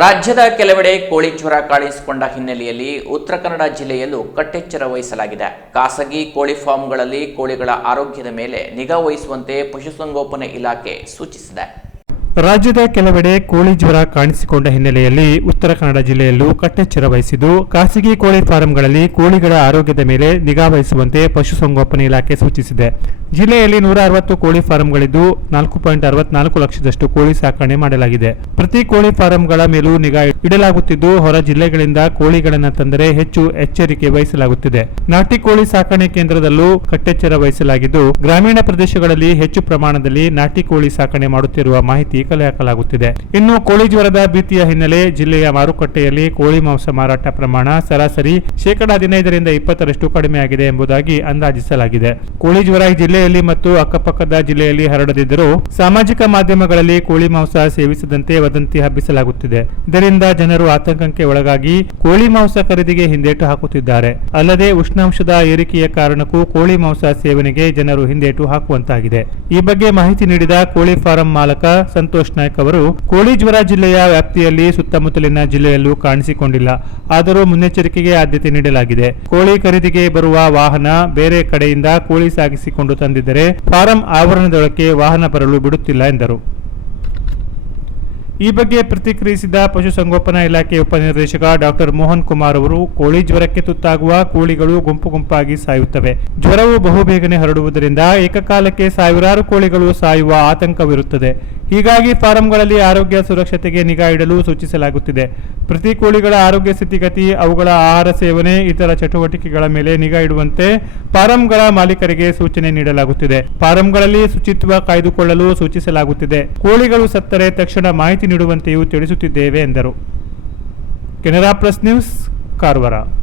ರಾಜ್ಯದ ಕೆಲವೆಡೆ ಕೋಳಿ ಜ್ವರ ಕಾಣಿಸಿಕೊಂಡ ಹಿನ್ನೆಲೆಯಲ್ಲಿ ಉತ್ತರ ಕನ್ನಡ ಜಿಲ್ಲೆಯಲ್ಲೂ ಕಟ್ಟೆಚ್ಚರ ವಹಿಸಲಾಗಿದೆ. ಖಾಸಗಿ ಕೋಳಿ ಫಾರ್ಮ್ಗಳಲ್ಲಿ ಕೋಳಿಗಳ ಆರೋಗ್ಯದ ಮೇಲೆ ನಿಗಾ ವಹಿಸುವಂತೆ ಪಶುಸಂಗೋಪನೆ ಇಲಾಖೆ ಸೂಚಿಸಿದೆ. ರಾಜ್ಯದ ಕೆಲವೆಡೆ ಕೋಳಿ ಜ್ವರ ಕಾಣಿಸಿಕೊಂಡ ಹಿನ್ನೆಲೆಯಲ್ಲಿ ಉತ್ತರ ಕನ್ನಡ ಜಿಲ್ಲೆಯಲ್ಲೂ ಕಟ್ಟೆಚ್ಚರ ವಹಿಸಿದ್ದು, ಖಾಸಗಿ ಕೋಳಿ ಫಾರಂಗಳಲ್ಲಿ ಕೋಳಿಗಳ ಆರೋಗ್ಯದ ಮೇಲೆ ನಿಗಾ ವಹಿಸುವಂತೆ ಪಶುಸಂಗೋಪನೆ ಇಲಾಖೆ ಸೂಚಿಸಿದೆ. ಜಿಲ್ಲೆಯಲ್ಲಿ ನೂರ ಅರವತ್ತು ಕೋಳಿ ಫಾರಂಗಳಿದ್ದು ನಾಲ್ಕು ಪಾಯಿಂಟ್ ಅರವತ್ನಾಲ್ಕು ಲಕ್ಷದಷ್ಟು ಕೋಳಿ ಸಾಕಣೆ ಮಾಡಲಾಗಿದೆ. ಪ್ರತಿ ಕೋಳಿ ಫಾರಂಗಳ ಮೇಲೂ ನಿಗಾ ಇಡಲಾಗುತ್ತಿದ್ದು, ಹೊರ ಜಿಲ್ಲೆಗಳಿಂದ ಕೋಳಿಗಳನ್ನು ತಂದರೆ ಹೆಚ್ಚು ಎಚ್ಚರಿಕೆ ವಹಿಸಲಾಗುತ್ತಿದೆ. ನಾಟಿ ಕೋಳಿ ಸಾಕಣೆ ಕೇಂದ್ರದಲ್ಲೂ ಕಟ್ಟೆಚ್ಚರ ವಹಿಸಲಾಗಿದ್ದು, ಗ್ರಾಮೀಣ ಪ್ರದೇಶಗಳಲ್ಲಿ ಹೆಚ್ಚು ಪ್ರಮಾಣದಲ್ಲಿ ನಾಟಿ ಕೋಳಿ ಸಾಕಣೆ ಮಾಡುತ್ತಿರುವ ಮಾಹಿತಿ ಕಲೆ ಹಾಕಲಾಗುತ್ತಿದೆ ಇನ್ನು ಕೋಳಿ ಜ್ವರದ ಭೀತಿಯ ಹಿನ್ನೆಲೆ ಜಿಲ್ಲೆಯ ಮಾರುಕಟ್ಟೆಯಲ್ಲಿ ಕೋಳಿ ಮಾಂಸ ಮಾರಾಟ ಪ್ರಮಾಣ ಸರಾಸರಿ ಶೇಕಡಾ ಹದಿನೈದರಿಂದ ಇಪ್ಪತ್ತರಷ್ಟು ಕಡಿಮೆಯಾಗಿದೆ ಎಂಬುದಾಗಿ ಅಂದಾಜಿಸಲಾಗಿದೆ. ಕೋಳಿ ಜ್ವರ ಈ ಜಿಲ್ಲೆಯಲ್ಲಿ ಮತ್ತು ಅಕ್ಕಪಕ್ಕದ ಜಿಲ್ಲೆಯಲ್ಲಿ ಹರಡದಿದ್ದರೂ ಸಾಮಾಜಿಕ ಮಾಧ್ಯಮಗಳಲ್ಲಿ ಕೋಳಿ ಮಾಂಸ ಸೇವಿಸದಂತೆ ವದಂತಿ ಹಬ್ಬಿಸಲಾಗುತ್ತಿದೆ. ಇದರಿಂದ ಜನರು ಆತಂಕಕ್ಕೆ ಒಳಗಾಗಿ ಕೋಳಿ ಮಾಂಸ ಖರೀದಿಗೆ ಹಿಂದೇಟು ಹಾಕುತ್ತಿದ್ದಾರೆ. ಅಲ್ಲದೆ ಉಷ್ಣಾಂಶದ ಏರಿಕೆಯ ಕಾರಣಕ್ಕೂ ಕೋಳಿ ಮಾಂಸ ಸೇವನೆಗೆ ಜನರು ಹಿಂದೇಟು ಹಾಕುವಂತಾಗಿದೆ. ಈ ಬಗ್ಗೆ ಮಾಹಿತಿ ನೀಡಿದ ಕೋಳಿ ಫಾರಂ ಮಾಲಕ ಸಂತೋಷ್ ನಾಯ್ಕ್ ಅವರು, ಕೋಳಿ ಜ್ವರ ಜಿಲ್ಲೆಯ ವ್ಯಾಪ್ತಿಯಲ್ಲಿ ಸುತ್ತಮುತ್ತಲಿನ ಜಿಲ್ಲೆಯಲ್ಲೂ ಕಾಣಿಸಿಕೊಂಡಿಲ್ಲ. ಆದರೂ ಮುನ್ನೆಚ್ಚರಿಕೆಗೆ ಆದ್ಯತೆ ನೀಡಲಾಗಿದೆ. ಕೋಳಿ ಖರೀದಿಗೆ ಬರುವ ವಾಹನ ಬೇರೆ ಕಡೆಯಿಂದ ಕೋಳಿ ಸಾಗಿಸಿಕೊಂಡು ತಂದಿದ್ದರೆ ಫಾರಂ ಆವರಣದೊಳಕ್ಕೆ ವಾಹನ ಬರಲು ಬಿಡುತ್ತಿಲ್ಲ ಎಂದರು ಈ ಬಗ್ಗೆ ಪ್ರತಿಕ್ರಿಯಿಸಿದ ಪಶುಸಂಗೋಪನಾ ಇಲಾಖೆ ಉಪನಿರ್ದೇಶಕ ಡಾಕ್ಟರ್ ಮೋಹನ್ ಕುಮಾರ್ ಅವರು, ಕೋಳಿ ಜ್ವರಕ್ಕೆ ತುತ್ತಾಗುವ ಕೋಳಿಗಳು ಗುಂಪು ಗುಂಪಾಗಿ ಸಾಯುತ್ತವೆ. ಜ್ವರವು ಬಹುಬೇಗನೆ ಹರಡುವುದರಿಂದ ಏಕಕಾಲಕ್ಕೆ ಸಾವಿರಾರು ಕೋಳಿಗಳು ಸಾಯುವ ಆತಂಕವಿರುತ್ತದೆ. ಹೀಗಾಗಿ ಫಾರಂಗಳಲ್ಲಿ ಆರೋಗ್ಯ ಸುರಕ್ಷತೆಗೆ ನಿಗಾ ಇಡಲು ಸೂಚಿಸಲಾಗುತ್ತಿದೆ. ಪ್ರತಿ ಕೋಳಿಗಳ ಆರೋಗ್ಯ ಸ್ಥಿತಿಗತಿ, ಅವುಗಳ ಆಹಾರ ಸೇವನೆ, ಇತರ ಚಟುವಟಿಕೆಗಳ ಮೇಲೆ ನಿಗಾ ಇಡುವಂತೆ ಫಾರಂಗಳ ಮಾಲೀಕರಿಗೆ ಸೂಚನೆ ನೀಡಲಾಗುತ್ತಿದೆ. ಫಾರಂಗಳಲ್ಲಿ ಶುಚಿತ್ವ ಕಾಯ್ದುಕೊಳ್ಳಲು ಸೂಚಿಸಲಾಗುತ್ತಿದೆ. ಕೋಳಿಗಳು ಸತ್ತರೆ ತಕ್ಷಣ ಮಾಹಿತಿ ನೀಡುವಂತೆಯೂ ತಿಳಿಸುತ್ತಿದ್ದೇವೆ ಎಂದರು. Canara plus news Karwar.